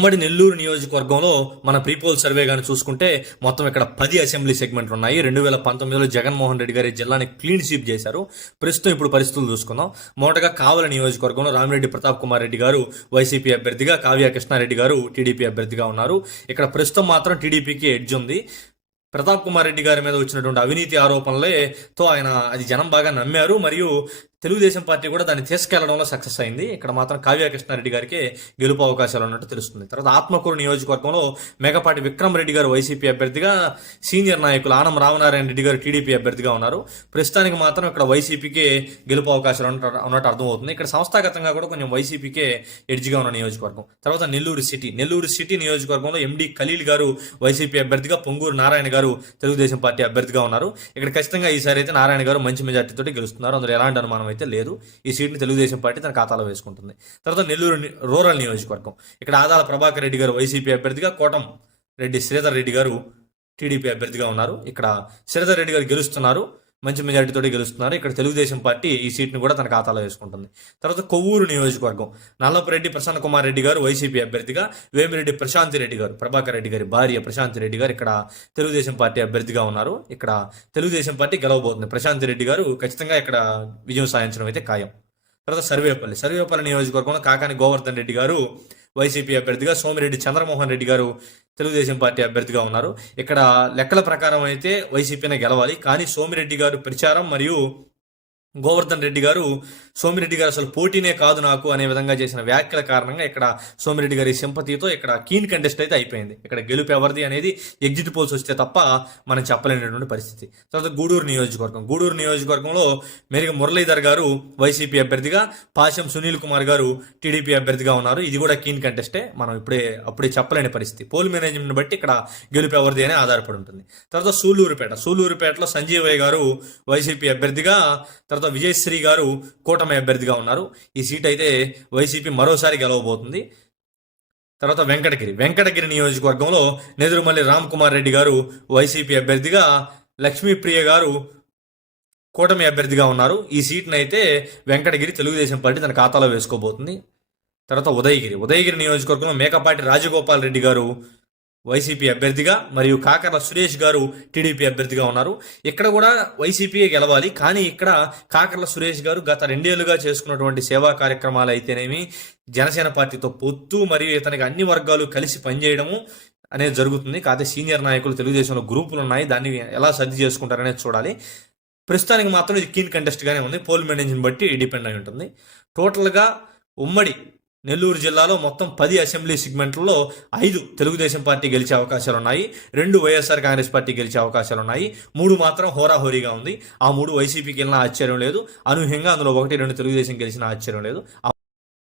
ఉమ్మడి నెల్లూరు నియోజకవర్గంలో మన ప్రీపోల్ సర్వే కానీ చూసుకుంటే మొత్తం ఇక్కడ పది అసెంబ్లీ సెగ్మెంట్లు ఉన్నాయి. రెండు వేల పంతొమ్మిదిలో జగన్మోహన్ రెడ్డి గారి జిల్లాని క్లీన్ స్వీప్ చేశారు. ప్రస్తుతం ఇప్పుడు పరిస్థితులు చూసుకుందాం. మొదటగా కావల నియోజకవర్గంలో రామిరెడ్డి ప్రతాప్ కుమార్ రెడ్డి గారు వైసీపీ అభ్యర్థిగా కావ్య కృష్ణారెడ్డి గారు టీడీపీ అభ్యర్థిగా ఉన్నారు. ఇక్కడ ప్రస్తుతం మాత్రం టీడీపీకి ఎడ్జ్ ఉంది. ప్రతాప్ కుమార్ రెడ్డి గారి మీద వచ్చినటువంటి అవినీతి ఆరోపణలే తో ఆయన అది జనం బాగా నమ్మారు. మరియు తెలుగుదేశం పార్టీ కూడా దాన్ని తీసుకెళ్ళడంలో సక్సెస్ అయింది. ఇక్కడ మాత్రం కావ్య కృష్ణారెడ్డి గారికి గెలుపు అవకాశాలు ఉన్నట్టు తెలుస్తుంది. తర్వాత ఆత్మకూరు నియోజకవర్గంలో మేకపాటి విక్రమ్ రెడ్డి గారు వైసీపీ అభ్యర్థిగా సీనియర్ నాయకులు ఆనం రామనారాయణ రెడ్డి గారు టీడీపీ అభ్యర్థిగా ఉన్నారు. ప్రస్తుతానికి మాత్రం ఇక్కడ వైసీపీకే గెలుపు అవకాశాలు ఉన్నట్టు అర్థమవుతుంది. ఇక్కడ సంస్థాగతంగా కూడా కొంచెం వైసీపీకే ఎడ్జిగా ఉన్న నియోజకవర్గం. తర్వాత నెల్లూరు సిటీ. నెల్లూరు సిటీ నియోజకవర్గంలో ఎండి ఖలీల్ గారు వైసీపీ అభ్యర్థిగా పొంగూరు నారాయణ గారు తెలుగుదేశం పార్టీ అభ్యర్థిగా ఉన్నారు. ఇక్కడ ఖచ్చితంగా ఈసారి అయితే నారాయణ గారు మంచి మెజార్టీతో గెలుస్తున్నారు. అందులో ఎలాంటి అనుమానం అయితే లేదు. ఈ సీట్ని తెలుగుదేశం పార్టీ తన ఖాతాలో వేసుకుంటుంది. తర్వాత నెల్లూరు రూరల్ నియోజకవర్గం. ఇక్కడ ఆదాల ప్రభాకర్ రెడ్డి గారు వైసీపీ అభ్యర్థిగా కోటం రెడ్డి శ్రీధర్ రెడ్డి గారు టీడీపీ అభ్యర్థిగా ఉన్నారు. ఇక్కడ శ్రీధర్ రెడ్డి గారు గెలుస్తున్నారు. మంచి మెజారిటీతో గెలుస్తున్నారు. ఇక్కడ తెలుగుదేశం పార్టీ ఈ సీట్ని కూడా తన ఖాతాలో వేసుకుంటుంది. తర్వాత కొవ్వూరు నియోజకవర్గం. నల్లపరెడ్డి ప్రసన్న కుమార్ రెడ్డి గారు వైసీపీ అభ్యర్థిగా వేమిరెడ్డి ప్రశాంతి రెడ్డి గారు ప్రభాకర్ రెడ్డి గారి భార్య ప్రశాంతి రెడ్డి గారు ఇక్కడ తెలుగుదేశం పార్టీ అభ్యర్థిగా ఉన్నారు. ఇక్కడ తెలుగుదేశం పార్టీ గెలవబోతుంది. ప్రశాంతి రెడ్డి గారు ఖచ్చితంగా ఇక్కడ విజయం సాధించడం అయితే ఖాయం. తర్వాత సర్వేపల్లి. సర్వేపల్లి నియోజకవర్గంలో కాకాని గోవర్ధన్ రెడ్డి గారు వైసీపీ అభ్యర్థిగా సోమిరెడ్డి చంద్రమోహన్ రెడ్డి గారు తెలుగుదేశం పార్టీ అభ్యర్థిగా ఉన్నారు. ఇక్కడ లెక్కల ప్రకారం అయితే వైసీపీనే గెలవాలి. కానీ సోమిరెడ్డి గారు ప్రచారం మరియు గోవర్ధన్ రెడ్డి గారు సోమిరెడ్డి గారు అసలు పోటీనే కాదు నాకు అనే విధంగా చేసిన వ్యాఖ్యల కారణంగా ఇక్కడ సోమిరెడ్డి గారి సింపతితో ఇక్కడ కీన్ కంటెస్ట్ అయితే అయిపోయింది. ఇక్కడ గెలుపు ఎవరిది అనేది ఎగ్జిట్ పోల్స్ వస్తే తప్ప మనం చెప్పలేనటువంటి పరిస్థితి. తర్వాత గూడూరు నియోజకవర్గం. గూడూరు నియోజకవర్గంలో మెరుగు మురళీధర్ గారు వైసీపీ అభ్యర్థిగా పాశం సునీల్ కుమార్ గారు టీడీపీ అభ్యర్థిగా ఉన్నారు. ఇది కూడా కీన్ కంటెస్టే. మనం ఇప్పుడే అప్పుడే చెప్పలేని పరిస్థితి. పోల్ మేనేజ్మెంట్ బట్టి ఇక్కడ గెలుపు ఎవరిది అని ఆధారపడి ఉంటుంది. తర్వాత సూలూరుపేట సూలూరుపేటలో సంజీవయ్య గారు వైసీపీ అభ్యర్థిగా తర్వాత విజయశ్రీ గారు కూటమి అభ్యర్థిగా ఉన్నారు. ఈ సీట్ అయితే వైసీపీ మరోసారి గెలవబోతుంది. తర్వాత వెంకటగిరి. వెంకటగిరి నియోజకవర్గంలో నెదురుమల్లి రామ్ కుమార్ రెడ్డి గారు వైసీపీ అభ్యర్థిగా లక్ష్మీప్రియ గారు కూటమి అభ్యర్థిగా ఉన్నారు. ఈ సీట్ని అయితే వెంకటగిరి తెలుగుదేశం పార్టీ తన ఖాతాలో వేసుకోబోతుంది. తర్వాత ఉదయగిరి. ఉదయగిరి నియోజకవర్గంలో మేకపాటి రాజగోపాల్ రెడ్డి గారు వైసీపీ అభ్యర్థిగా మరియు కాకర్ల సురేష్ గారు టీడీపీ అభ్యర్థిగా ఉన్నారు. ఇక్కడ కూడా వైసీపీయే గెలవాలి. కానీ ఇక్కడ కాకర్ల సురేష్ గారు గత రెండేళ్ళుగా చేసుకున్నటువంటి సేవా కార్యక్రమాలు అయితేనేమి జనసేన పార్టీతో పొత్తు మరియు ఇతనికి అన్ని వర్గాలు కలిసి పనిచేయడము అనేది జరుగుతుంది. కాకపోతే సీనియర్ నాయకులు తెలుగుదేశంలో గ్రూపులు ఉన్నాయి. దాన్ని ఎలా సర్ది చేసుకుంటారనేది చూడాలి. ప్రస్తుతానికి మాత్రం ఇది కీన్ కంటెస్ట్గానే ఉంది. పోల్ మేనేజ్ని బట్టి డిపెండ్ అయి ఉంటుంది. టోటల్గా ఉమ్మడి నెల్లూరు జిల్లాలో మొత్తం పది అసెంబ్లీ సెగ్మెంట్లలో ఐదు తెలుగుదేశం పార్టీ గెలిచే అవకాశాలు ఉన్నాయి రెండు వైఎస్ఆర్ కాంగ్రెస్ పార్టీ గెలిచే అవకాశాలు ఉన్నాయి మూడు మాత్రం హోరాహోరీగా ఉంది. ఆ మూడు వైసీపీకి వెళ్ళిన ఆశ్చర్యం లేదు. అనూహ్యంగా అందులో ఒకటి రెండు తెలుగుదేశం గెలిచిన ఆశ్చర్యం లేదు.